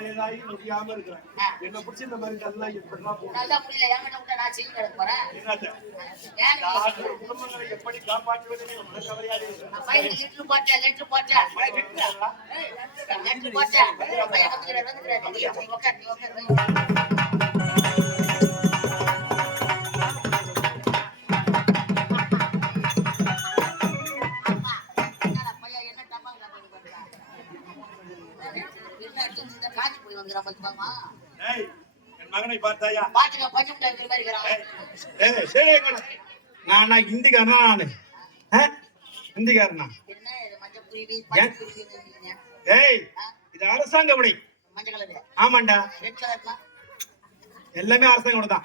வயதாகி முடியாம இருக்கிறேன். என்ன பிடிச்சி இந்த மாதிரி எப்படிலாம் நல்லா நாலு குடும்பங்களை எப்படி காப்பாற்றுவது கவலையாக இருக்கிறேன் என் மகனை பார்த்தாயா? பாத்துக்க, பச்சை மிட்டாய் இருக்கிற மாதிரி இருக்கிறான். ஏய் சரி நான் நான் இந்திக்காரனா நானு? ஆ? இந்திக்காரனா? என்ன இது மஞ்சள் குருவி, பச்சை குருவின்னு இருக்கீங்க? ஏய் இது அரசாங்க. ஆமாண்டா. எல்லாமே அரசாங்க விடை தான்.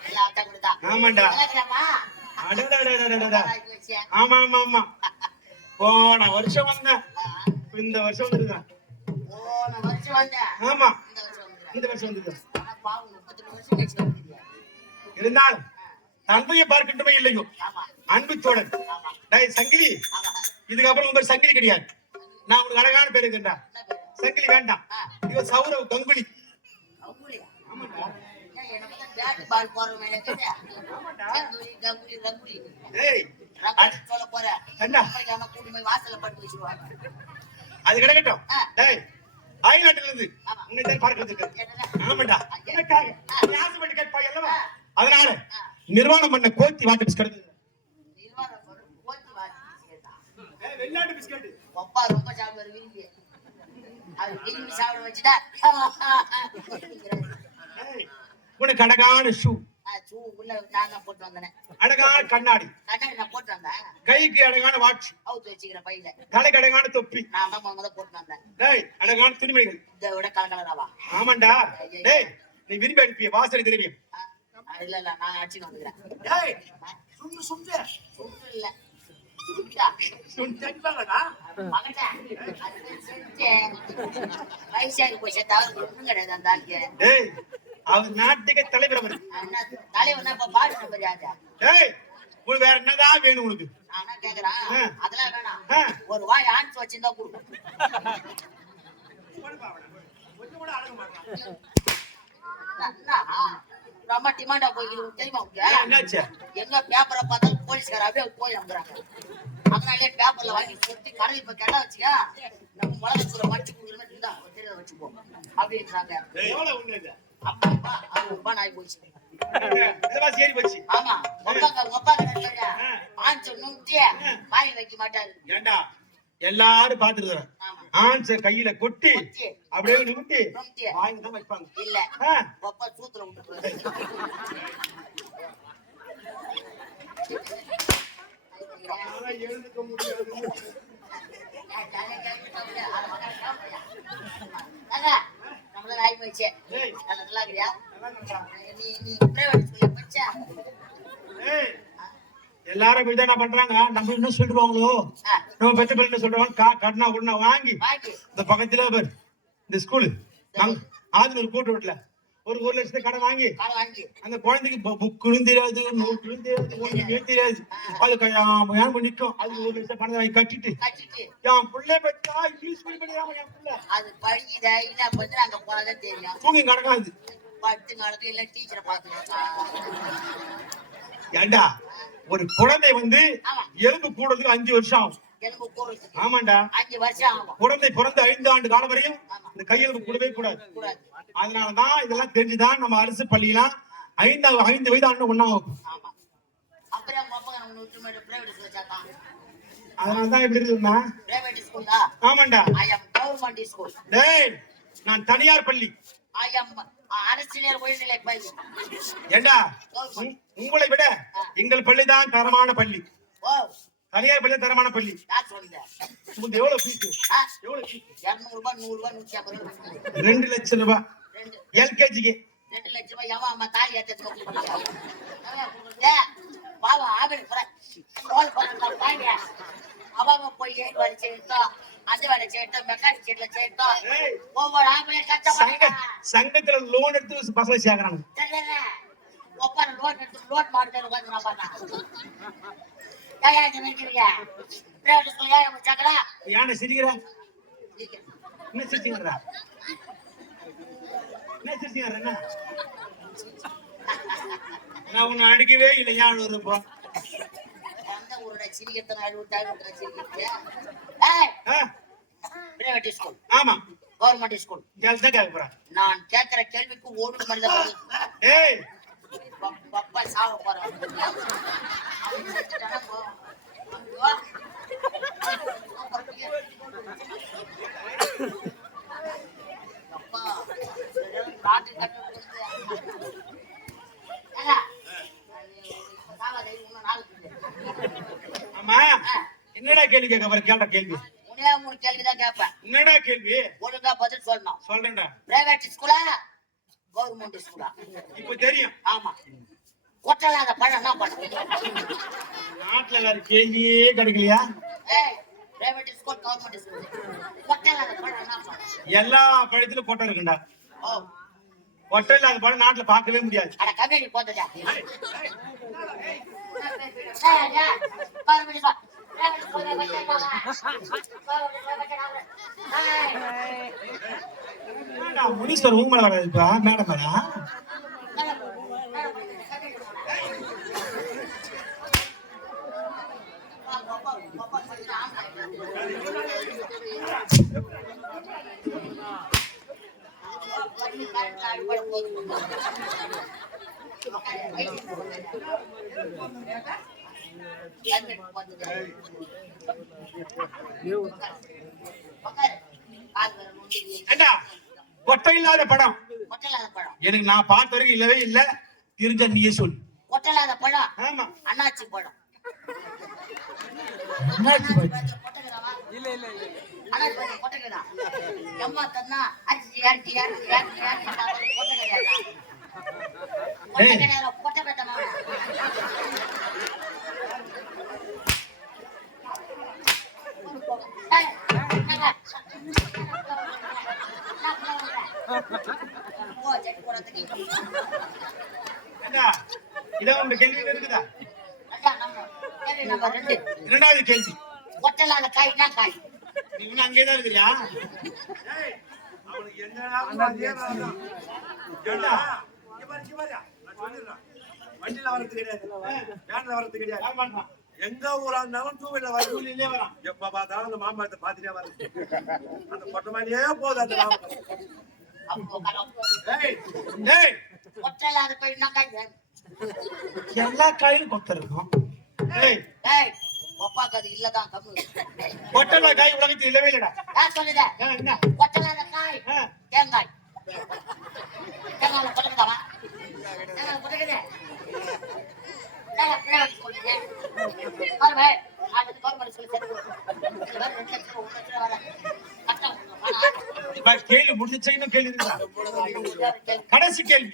ஆமாண்டா. ஆமா ஆமா ஆமா. போன வருஷம் வந்தேன். ஆ, இந்த வருஷம் வந்துருக்கேன். ஆமா. இந்த வருஷம் வந்துருக்கியா? இருந்தாலும் தந்தையை பார்க்கட்டுமே இல்லையோ? அன்பு தோழன் ஆமா, டேய் சங்கிலி. இதுக்கப்புறம் உங்க சங்கிலி கிடையாது. நான் உங்களுக்கு அழகான பேர் இருக்கின்றா? சங்கிலி வேண்டாம். ஆ, இவன் சௌரவ் கங்குலி. அது கிடக்கட்டும். தாய்நாட்டில இருந்து. உன்னை பார்க்க என்னடா? ஆமாண்டா. உனக்காக நீ ஆசைப்பட்டு கேட்பாய் அல்லவா? அதனால நிர்வாணம் பண்ண கோத்தி வாட்டு பிஸ்கட். வெள்ளாட்டு பிஸ்கட் அப்பா ரொம்ப விரும்பி. அது விரும்பி சாப்பிட வச்சுட்டா. உனக்கு அழகான ஷூ சூ உள்ள தான் போட்டு வந்தேன். அழகான கண்ணாடி. கண்ணாடி நான் போட்டு வந்தேன் கைக்கு அழகான வாட்ச். அவுத்து வச்சுக்கிறேன் பையில. தலைக்கு அழகான தொப்பி. நான் தான் போட்டு வந்தேன். டேய் அழகான துணிமணிகள். இதை விட கலர் கலராவா? ஆமாண்டா. டேய் நீ விரும்பி அனுப்பிய வாசனை திரவியம். இல்ல இல்ல நான் அடிச்சுட்டு வந்துக்கிறேன். டேய் சுண்டு சுண்டு. இல்ல. வயசாகி போச்சு. தவிர ஒண்ணும் கிடையாது அந்த ஆளுக்கு. டேய் அவர் நாட்டுக்கு தலைவர் அவர் உனக்கு வேற என்னதான் வேணும் உனக்கு. அதெல்லாம் வேணாம். ஒரு வாய் ஆன்ஸ் வச்சிருந்தா கொடு என்ன? ரொம்ப டிமாண்டா போய்க்குது தெரியுமா எங்க பேப்பரை பார்த்தாலும் போலீஸ்கார அப்படியே போய் அனுப்புறாங்க அதனாலே பேப்பர்ல வாங்கி சுத்தி கடல் இப்ப கெடா வச்சுக்க நம்ம மிளகு மடிச்சு கொடுக்குற மாதிரி இருந்தா தெரியல வச்சுப்போம் அப்படின்றாங்க அப்பா போச்சு இதெல்லாம் சரி போச்சு. ஆமா. வைக்க மாட்டாரு. ஏண்டா? எல்லாரும் பாத்துருக்கிறேன் ஆமா. ஆன்ச கையில கொட்டி. அப்படியே வாங்கி தான் வைப்பாங்க. இல்ல. ஆ, ஒப்பா சூத்துல விட்டு அதான் எழுந்துக்க முடியாது. நல்லா? நீ நீ பிரைவேட் ஸ்கூல்ல படிச்சா எல்லாரும் இப்படிதான் என்ன பண்றாங்க? நம்ம என்ன சொல்லிடுவாங்களோ ஆ, நம்ம பெற்ற பிள்ளை என்ன சொல்றாங்க கா கட்டினா கூட வாங்கி இந்த பக்கத்துல பாரு இந்த ஸ்கூலு ஆதினூர் கூட்டு வீட்டுல. ஒரு ஒரு லட்சத்தை கடை வாங்கி அந்த குழந்தைக்கு பு- புக்குன்னு தெரியாது நோட்டுன்னு தெரியாது ஒண்ணுமே தெரியாது அது கல்யாணம் பண்ணி நிக்கும். அது ஒரு லட்சம் பணத்தை வாங்கி கட்டிட்டு என் பிள்ளை பத்தா இங்கிலீஷ் மீடியம் படிக்கிறாங்க என் பிள்ளை. அது படிக்குதா இல்ல வந்து அங்க போனதான் தெரியும். தூங்கி கிடக்காது. பத்து நாளுக்கு இல்ல டீச்சரை பார்த்து ஏண்டா ஒரு குழந்தை வந்து. எலும்பு கூடுறதுக்கு அஞ்சு வருஷம் ஆகும். ஆமாண்டா. அஞ்சு வருஷம் ஆகும். குழந்தை பிறந்த ஐந்து ஆண்டு காலம் வரையும். இந்த கையெழுப்பு கூடவே கூடாது. அதனாலதான் இதெல்லாம் தெரிஞ்சுதான் நம்ம அரசு பள்ளியெல்லாம் ஐந்து ஐந்து வயது ஆண்டு ஒன்னாகும் அதனாலதான் எப்படி இருக்குன்னா ஆமாண்டா. டேய் நான் தனியார் பள்ளி. அரசியல் உயர்நிலை பள்ளி. ஏண்டா? உங்- உங்களை விட எங்கள் பள்ளி தான் தரமான பள்ளி. தனியார் பள்ளி தரமான பள்ளி. யார் சொல்லுங்க? உங்களுக்கு எவ்வளவு ஃபீஸ் எவ்வளவு ஃபீஸ் இரநூறு ரூபாய் நூறு ரூபாய் நூத்தி ஐம்பது ரூபாய் ரெண்டு லட்சம் ரூபாய். எல்கேஜிக்கு. ரெண்டு லட்ச ரூபாய். எவன் அம்மா தாலி ஏத்த பாவம் ஆபீஸ் ரோல் பண்ணா பாங்க அவங்க போய் ஏழு வேலை செய்யட்டும் அது வேலை செய்யட்டும் மெக்கானிக் சீட்ல செய்யட்டும். ஒவ்வொரு ஆம்பளையும் கஷ்டப்படுறாங்க சங்கத்துல லோன் எடுத்து பசங்க சேர்க்கறாங்க. ஒப்பார லோட் எடுத்து லோட் மாடுதல் உட்காந்து பண்ணா ஏன் சிரிக்கிற? என்ன சிரிச்சுக்கிறா? என்ன சிரிச்சீங்க என்ன? நான் உன்னை அடிக்கவே இல்லை ஏன் ஸ்கூல் ஆமா. கவர்மெண்ட் ஸ்கூல் நான் கேட்கிற கேள்விக்கு ஒரு மனித ஏய் பப்பா சாவ போறான் என்னடா கேள்வி கேட்க போற? கேட்ட கேள்வி. மூணே மூணு கேள்விதான் கேட்பேன். என்னடா கேள்வி? ஒழுங்கா பதில் சொல்லணும். சொல்றேன்டா. பிரைவேட் ஸ்கூலா கவர்மெண்ட் ஸ்கூலா இப்ப தெரியும் ஆமா கொட்டலாத பழம் என்ன பண்ணும் நாட்டுல வேற கேள்வியே கிடைக்கலையா ஏய் பிரைவேட் ஸ்கூல் கவர்மெண்ட் ஸ்கூல் கொட்டலாத பழம் என்ன பண்ணும் எல்லா பழத்திலும் கொட்டை இருக்குண்டா கொட்டை இல்லாத பழம் நாட்டுல பார்க்கவே முடியாது அட கம்பெனி கவர்மெண்ட் ஸ்கூல் முனீஸ்வர் உங்க மேல வராது இப்ப. மேடம் மேல. ஏண்டா? கொட்டை இல்லாத படம். எனக்கு நான் பார்த்த வரைக்கும் இல்லவே இல்ல. தெரிஞ்ச நீயே சொல். கொட்டலாத பழம் ஆமா. அண்ணாச்சி பழம் என்னாச்சு பாரு? கொட்டகிறவா அண்ணாச்சி பழம் கொட்டகிறா எம்மா தன்னா அரிசி அரிசி அரிசி அரிசி அரிசி சாப்பிட்டு கொட்டகிறா கொட்டகிறா கொட்ட பெட்டமா ஏய், என்னங்க? போ, செடி போடுறதுக்கு. ஏண்டா இதான் உங்க இருக்குதா கேள்வி ரெண்டு இரண்டாவது கேள்வி. கொட்டலாத காய்னா காய் நீ இன்னும் அங்கேயே தான் இருக்கிறியா? அவனுக்கு தான். சொல்லிடுறேன். வண்டியில வர்றது கிடையாது. வேன்ல வர்றது கிடையாது. எங்க ஊரா இருந்தாலும் டூ வீலர் வருது ஸ்கூல்லே வரான். எப்ப பார்த்தாலும் அந்த மாம்பழத்தை பாத்துட்டே வருது அந்த கொட்டை மாதிரியே போகுது அந்த மாம்பழம் எல்லா காயும் ஏய் ஒப்பாக்கு அது இல்லதான் கம்மி கொட்டை காய் உலகத்தில் இல்லவே இல்லடா யார் சொல்லுத என்ன கொட்டலாத காய் தேங்காய் தேங்காய் கொட்டக்குதாவா தேங்காய் கொட்டக்குதே தேங்காய் பிள்ளையாடி சொல்லுங்க பாருமே நாட்டுக்கு கவர்மெண்ட் சொல்லி சேர்த்து இது வேற ரெண்டு லட்சம் ஒரு லட்சம் வர கட்டம் ஆனா இப்ப கேள்வி இன்னும் கேள்வி கடைசி கேள்வி.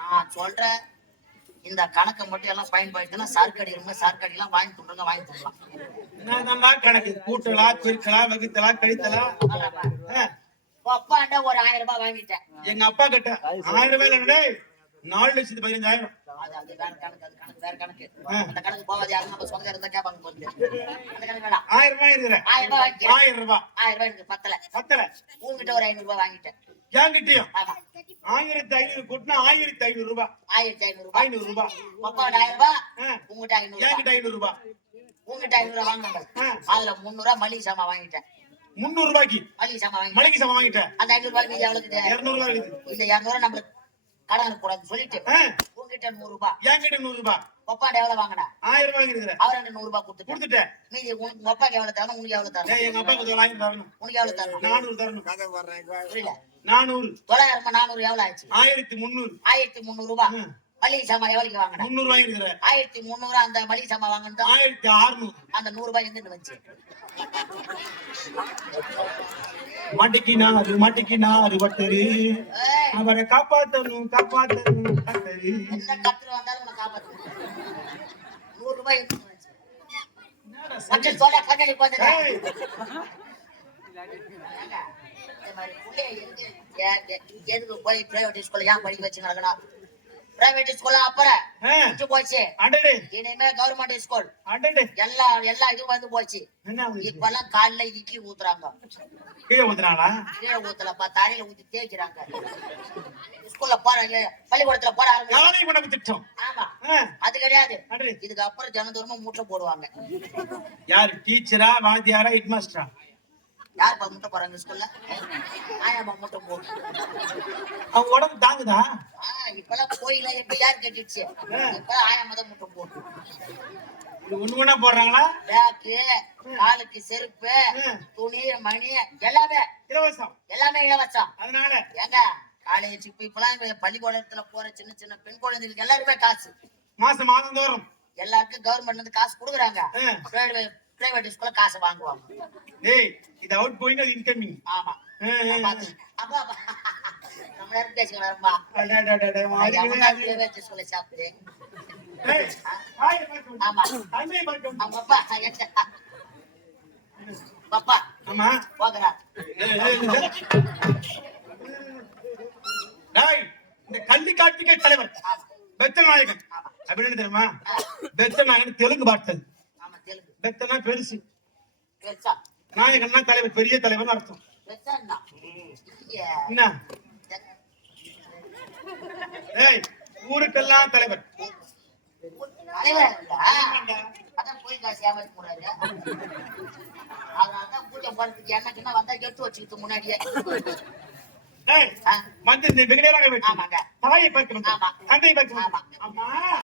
நான் சொல்றேன் இந்த கணக்கை மட்டும் எல்லாம் பயன்படுத்தினா சார்கடி இருங்க சார்கடி எல்லாம் வாங்கி துண்டுங்க வாங்கி துண்டலாம் கணக்கு? கூட்டலா பெருக்கலா வகுத்தலா கழித்தலா? ஆ, அப்பாண்ட ஒரு ஆயிரம் ரூபாய் வாங்கிட்டேன். எங்க அப்பா கிட்ட. ஆயிரம் ரூபாய் இல்லைடே நாலு லட்சத்து பதினஞ்சாயிரம். அது அது வேற கணக்கு அது கணக்கு வேற கணக்கு. ஆ. அந்த கணக்கு போகாது யாரும் நம்ம சொந்த இருந்தா கேட்பாங்க ஆயிரம் ரூபாய் ஆயிரம் ரூபாய் வாங்கிக்கிறேன் ஆயிரம் ரூபாய். ஆயிரம் ரூபாய் பத்தல. பத்தல. உங்ககிட்ட ஒரு ஐநூறு ரூபாய் வாங்கிட்டேன். என்கிட்டயும்? ஆயிரத்தி ஐநூறு கூட்டினா ஆயிரத்தி ஐநூறு ரூபாய். ஆயிரத்தி ஐநூறு ரூபாய். ஐநூறு ரூபாய். அப்பாவோட ஆயிரம் ரூபாய் உங்ககிட்ட ஐநூறு என்கிட்ட ஐநூறு ரூபாய். உங்ககிட்ட ஐநூறு ரூபாய் வாங்கினேன் அதுல முந்நூறு ரூபாய் மளிகை சாமான் வாங்கிட்டேன். முந்நூறு ரூபாய்க்கு? மளிகை சாமான் வாங்கிட்டேன். மளிகை சாமான் வாங்கிட்டேன். அந்த ஐநூறு ரூபாய் மீதி எவ்வளவு இருநூறு ரூபாய் இருக்குது. இந்த இரநூறு நம்மளுக்கு கடன் கூடாதுன்னு சொல்லிட்டு உங்ககிட்ட நூறு ரூபாய். என்கிட்ட நூறு ரூபாய். ஒப்பாண்ட எவ்வளவு வாங்கினா? ஆயிரம் ரூபாய் இருக்கிற அவர் ரெண்டு நூறு ரூபாய் கொடுத்துட்டு கொடுத்துட்டேன். மீதி உனக்கு எவ்வளவு தரணும்? உனக்கு எவ்வளவு தரணும்? எங்க அப்பாவுக்கு தொள்ளாயிரம் தரணும். உனக்கு எவ்வளவு தரணும்? நானூறு தரணும். புரியல. நானூறு. தொள்ளாயிரமா நானூறு எவ்வளவு ஆச்சு? ஆயிரத்தி முந்நூறு. ஆயிரத்தி முந்நூறு ரூபாய். மளிகை சாமான் எவ்வளவுக்கு வாங்கின? முந்நூறு ரூபாய் இருக்கிற ஆயிரத்தி முந்நூறு அந்த மளிகை சாமான் வாங்கினது ஆயிரத்தி அறுநூறு. அந்த நூறு ரூபாய் எங்க வந்துச்சு? மாட்டிக்கினாரு மாட்டிக்கினாரு பட்டரு. ஏய், அவரை காப்பாத்தணும் காப்பாத்தணும் கத்தரு எந்த கத்துரு வந்தாலும் உன்னை காப்பாத்து நூறு ரூபாய் எங்க வந்துச்சு? சொல்ல கண்ணடி எதுக்கு போய் பிரைவேட் ஸ்கூல்ல ஏன் படிக்க வச்சு நடக்கணும் பிரைவேட் ஸ்கூல்ல அப்புறம் போச்சு. இனிமே கவர்மெண்ட் ஸ்கூல் எல்லா எல்லா இதுவும் வந்து போச்சு. வந்துச்சு? இப்பெல்லாம் காலைல இட்லி ஊத்துறாங்க. கீழே ஊத்துனாங்களா கீழே ஊத்தலப்பா தரையில ஊத்தி தேய்க்கிறாங்க. ஸ்கூல்ல போறாங்க பள்ளிக்கூடத்துல போற ஆரம்பிச்சு. ஆமா. அது கிடையாது. இதுக்கு அப்புறம் தினந்தோறும் மூட்டை போடுவாங்க. யாரு? டீச்சரா வாத்தியாரா ஹெட் மாஸ்டரா யாருப்பா முட்டை போறாங்க ஸ்கூல்ல ஆயாப்பா முட்டை போடு அவங்க உடம்பு தாங்குதா? இப்பெல்லாம் கோயில எப்ப யார் கட்டிடுச்சு? இப்ப ஆயாம தான் முட்டை போடு இது ஒண்ணு ஒண்ணா போடுறாங்களா? பேக்கு காலுக்கு செருப்பு. துணி மணி எல்லாமே. இலவசம். எல்லாமே இலவசம். அதனால? ஏங்க காலேஜ் இப்ப இப்பெல்லாம் இப்ப பள்ளிக்கூடத்துல போற சின்ன சின்ன பெண் குழந்தைகளுக்கு எல்லாருமே காசு. மாசம் மாதம் தோறும் எல்லாருக்கும் கவர்மெண்ட்ல இருந்து காசு கொடுக்குறாங்க. பிரைவேட் ஸ்கூல்ல காசு வாங்குவாங்க. டேய் இது அவுட் கோயிங் இன்கமிங் ஆமா. அப்பா அப்பா. நம்ம நேரம் பேசிக்கலாம்ப்பா பிரைவேட் ஸ்கூல்ல ஆமா. அவங்க அப்பா. பாப்பா ஆமா. போகிறா இந்த கள்ளி கார்த்திகை தலைவர் பெத்த நாயகன் அப்படின்னு தெரியுமா? பெத்த நாயகன் தெலுங்கு தெலுங்கு பெத்தனா பெருசு. நாயகன்னா தலைவர் பெரிய தலைவர் அர்த்தம். என்ன? ஏய் ஊருக்கெல்லாம் தலைவர். முன்னாடியே. வெகுநேராக ஆமாங்க. தாயை பார்க்க ஆமா. தந்தையை பார்க்க ஆமா. அம்மா